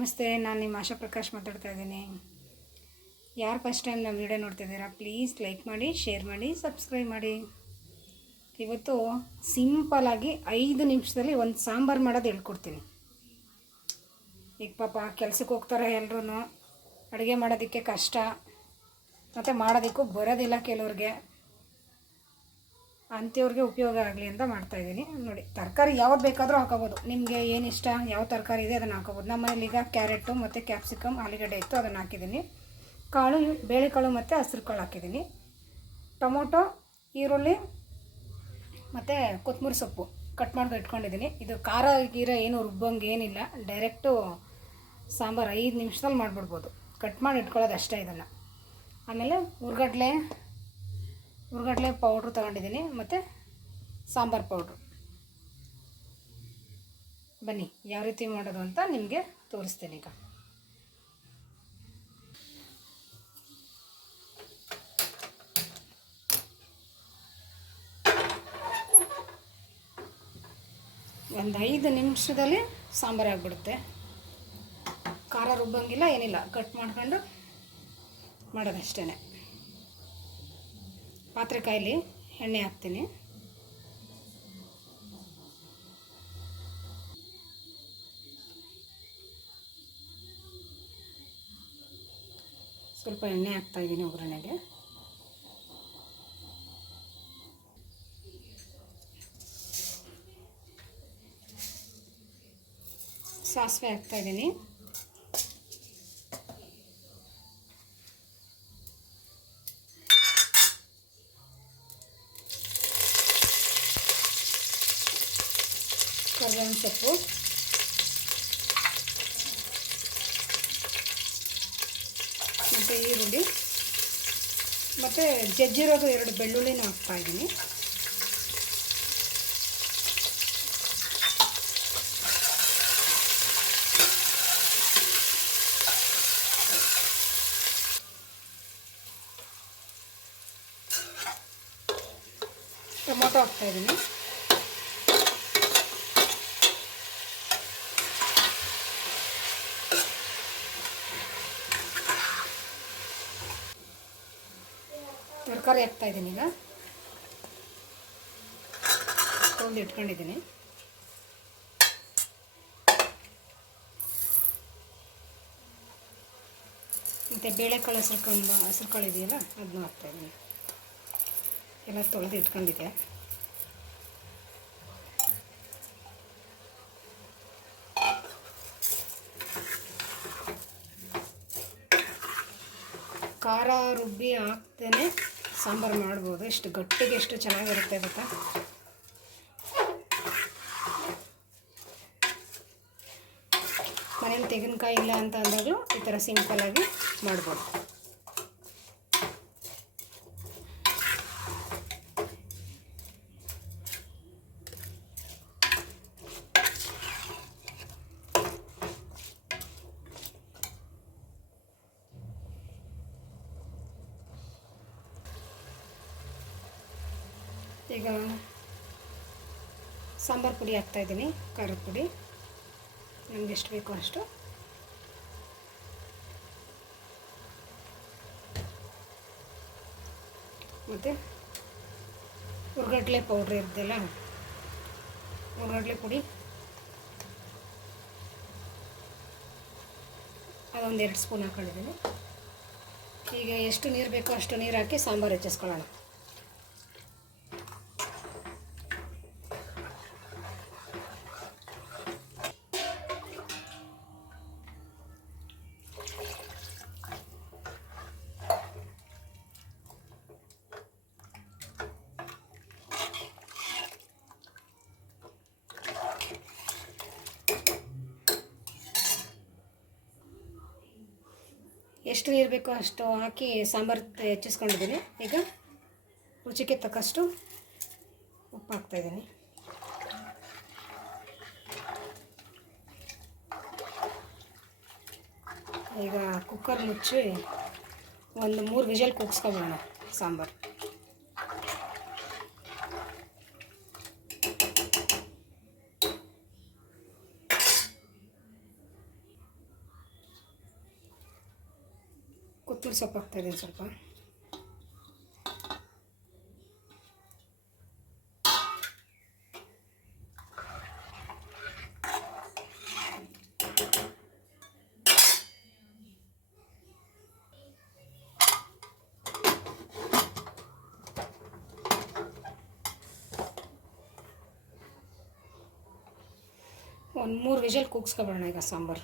ನಮಸ್ತೆ, ನಾನು ನಿಮ್ಮ ಆಶಾ ಪ್ರಕಾಶ್ ಮಾತಾಡ್ತಾ ಇದ್ದೀನಿ. ಯಾರು ಫಸ್ಟ್ ಟೈಮ್ ನಮ್ಮ ವಿಡಿಯೋ ನೋಡ್ತಿದ್ದೀರಾ, ಪ್ಲೀಸ್ ಲೈಕ್ ಮಾಡಿ, ಶೇರ್ ಮಾಡಿ, ಸಬ್ಸ್ಕ್ರೈಬ್ ಮಾಡಿ. ಇವತ್ತು ಸಿಂಪಲಾಗಿ 5 ನಿಮಿಷದಲ್ಲಿ ಒಂದು ಸಾಂಬಾರು ಮಾಡೋದು ಹೇಳ್ಕೊಡ್ತೀನಿ. ಈಗ ಪಾಪ ಕೆಲಸಕ್ಕೆ ಹೋಗ್ತಾರೆ ಎಲ್ಲರೂ, ಅಡುಗೆ ಮಾಡೋದಕ್ಕೆ ಕಷ್ಟ ಮತ್ತು ಮಾಡೋದಕ್ಕೂ ಬರೋದಿಲ್ಲ ಕೆಲವ್ರಿಗೆ. ಅಂಥವ್ರಿಗೆ ಉಪಯೋಗ ಆಗಲಿ ಅಂತ ಮಾಡ್ತಾಯಿದ್ದೀನಿ. ನೋಡಿ, ತರಕಾರಿ ಯಾವ್ದು ಬೇಕಾದರೂ ಹಾಕೋಬೋದು. ನಿಮಗೆ ಏನು ಇಷ್ಟ, ಯಾವ ತರಕಾರಿ ಇದೆ ಅದನ್ನು ಹಾಕೋಬೋದು. ನಮ್ಮನೇಲಿ ಈಗ ಕ್ಯಾರೆಟು ಮತ್ತು ಕ್ಯಾಪ್ಸಿಕಮ್, ಆಲೂಗಡ್ಡೆ ಇತ್ತು, ಅದನ್ನು ಹಾಕಿದ್ದೀನಿ. ಕಾಳು, ಬೇಳೆಕಾಳು ಮತ್ತು ಹಸಿರು ಕಾಳು ಹಾಕಿದ್ದೀನಿ. ಟೊಮೊಟೊ, ಈರುಳ್ಳಿ ಮತ್ತು ಕೊತ್ತಂಬರಿ ಸೊಪ್ಪು ಕಟ್ ಮಾಡಿ ಇಟ್ಕೊಂಡಿದ್ದೀನಿ. ಇದು ಖಾರ ಗೀರ ಏನು ರುಬ್ಬಂಗೆ ಏನಿಲ್ಲ, ಡೈರೆಕ್ಟು ಸಾಂಬಾರು 5 ನಿಮಿಷದಲ್ಲಿ ಮಾಡಿಬಿಡ್ಬೋದು. ಕಟ್ ಮಾಡಿ ಇಟ್ಕೊಳ್ಳೋದು ಅಷ್ಟೇ ಇದನ್ನು. ಆಮೇಲೆ ಹುರ್ಗಡ್ಲೆ ಪೌಡ್ರು ತೊಗೊಂಡಿದ್ದೀನಿ ಮತ್ತು ಸಾಂಬಾರು ಪೌಡ್ರು. ಬನ್ನಿ ಯಾವ ರೀತಿ ಮಾಡೋದು ಅಂತ ನಿಮಗೆ ತೋರಿಸ್ತೀನಿ. ಈಗ ಒಂದು 5 ನಿಮಿಷದಲ್ಲಿ ಸಾಂಬಾರು ಆಗಿಬಿಡುತ್ತೆ. ಖಾರ ರುಬ್ಬಂಗಿಲ್ಲ, ಏನಿಲ್ಲ, ಕಟ್ ಮಾಡ್ಕೊಂಡು ಮಾಡೋದಷ್ಟೇ. ಪಾತ್ರೆ ಕಾಯಲ್ಲಿ ಎಣ್ಣೆ ಹಾಕ್ತೀನಿ. ಸ್ವಲ್ಪ ಎಣ್ಣೆ ಹಾಕ್ತಾಯಿದ್ದೀನಿ ಒಗ್ಗರಣೆಗೆ. ಸಾಸಿವೆ ಹಾಕ್ತಾಯಿದ್ದೀನಿ. ಕರಿಬೇವಿನ ಸೊಪ್ಪು, ಮತ್ತು ಈರುಳ್ಳಿ ಮತ್ತು ಜಜ್ಜಿರೋದು 2 ಬೆಳ್ಳುಳ್ಳಿನ ಹಾಕ್ತಾಯಿದ್ದೀನಿ. ಟೊಮೊಟೊ ಹಾಕ್ತಾಯಿದ್ದೀನಿ. ತರಕಾರಿ ಹಾಕ್ತಾಯಿದ್ದೀನಿ. ಈಗ ತೊಳೆದು ಇಟ್ಕೊಂಡಿದ್ದೀನಿ. ಮತ್ತು ಬೇಳೆಕಾಳು, ಹಸಿರು ಕಾಳು ಇದೆಯಲ್ಲ, ಅದನ್ನೂ ಹಾಕ್ತಾಯಿದ್ದೀನಿ. ಎಲ್ಲ ತೊಳೆದು ಇಟ್ಕೊಂಡಿದ್ದೆ. ಖಾರ ರುಬ್ಬಿ ಹಾಕ್ತೇನೆ ಸಾಂಬಾರು ಮಾಡ್ಬೋದು. ಎಷ್ಟು ಗಟ್ಟಿಗೆ ಎಷ್ಟು ಚೆನ್ನಾಗಿರುತ್ತೆ ಗೊತ್ತಾ. ಮನೇಲಿ ತೆಂಗಿನಕಾಯಿ ಇಲ್ಲ ಅಂತ ಅಂದಾಗಲೂ ಈ ಥರ ಸಿಂಪಲ್ಲಾಗಿ ಮಾಡ್ಬೋದು. ಈಗ ಸಾಂಬಾರು ಪುಡಿ ಹಾಕ್ತಾಯಿದ್ದೀನಿ, ಖಾರದ ಪುಡಿ ನಮ್ಗೆ ಎಷ್ಟು ಬೇಕೋ ಅಷ್ಟು. ಮತ್ತು ಹುರ್ಗಡ್ಲೆ ಪೌಡ್ರ್ ಇರುತ್ತಲ್ಲ, ಹುರ್ಗಡ್ಲೆ ಪುಡಿ ಅದೊಂದು 2 ಸ್ಪೂನ್ ಹಾಕೊಂಡಿದ್ದೀನಿ. ಈಗ ಎಷ್ಟು ನೀರು ಬೇಕೋ ಅಷ್ಟು ನೀರು ಹಾಕಿ ಸಾಂಬಾರು ಹೆಚ್ಚಿಸ್ಕೊಳ್ಳೋಣ. ಎಷ್ಟು ನೀರು ಬೇಕೋ ಅಷ್ಟು ಹಾಕಿ ಸಾಂಬಾರು ಹೆಚ್ಚಿಸ್ಕೊಂಡಿದ್ದೀನಿ. ಈಗ ರುಚಿಗೆ ತಕ್ಕಷ್ಟು ಉಪ್ಪು ಹಾಕ್ತಾಯಿದ್ದೀನಿ. ಈಗ ಕುಕ್ಕರ್ ಮುಚ್ಚಿ ಒಂದು 3 ವಿಷಲ್ ಕೂಗಿಸ್ಕೊಬೋಣ ಸಾಂಬಾರು. ಕೊತ್ತಂಬರಿ ಸೊಪ್ಪು ಹಾಕ್ತಾಯಿದ್ದೀನಿ ಸ್ವಲ್ಪ. ಒಂದು 3 ವಿಷಲ್ ಕೂಗಿಸ್ಕೊಬಿಡೋಣ ಈಗ ಸಾಂಬಾರು.